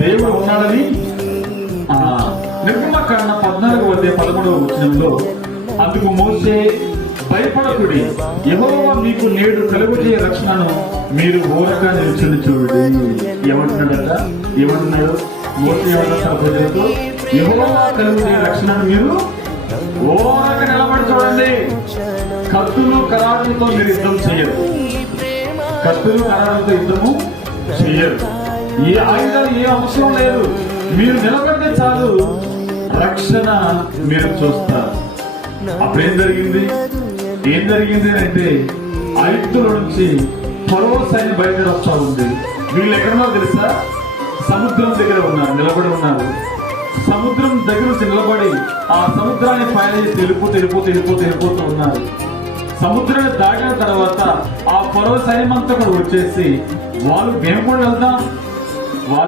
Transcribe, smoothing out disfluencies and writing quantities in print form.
దేవుడు ఉన్నాడని నిర్గమకాండ 14:11 వచనంలో అందుకు మోషే భయపడకుడి, యెహోవా మీకు నేడు కలుగజేయ రక్షణను మీరు ఊరక నిల్చుని చూడండి. ఏమంటున్నాడట? ఏమంటున్నాడు మోషే? ప్రజలకు యెహోవా కలుగజేయ రక్షణను మీరు ఊరక నిలబడి చూడండి. కత్తులు కరాడులతో మీరు యుద్ధం చేయరు. కత్తులు కరాడులతో యుద్ధము చేయరు. ఏ ఆయుధాలు ఏ అవసరం లేదు. మీరు నిలబడితే చాలు, రక్షణ మీరు చూస్తారు. అప్పుడేం జరిగింది? ఏం జరిగింది అంటే ఐగుప్తుల నుంచి ఫరో సైన్యం బయలుదేరి వస్తా ఉంది. వీళ్ళు ఎక్కడున్నారో తెలుసా? సముద్రం దగ్గర ఉన్నారు, నిలబడి ఉన్నారు. సముద్రం దగ్గర నుంచి నిలబడి ఆ సముద్రాన్ని పైన వెళ్ళిపోతూ ఉన్నారు. సముద్రాన్ని దాటిన తర్వాత ఆ ఫరో సైన్యం అంతా కూడా వచ్చేసి వాళ్ళు మేము కూడా వెళ్దాం,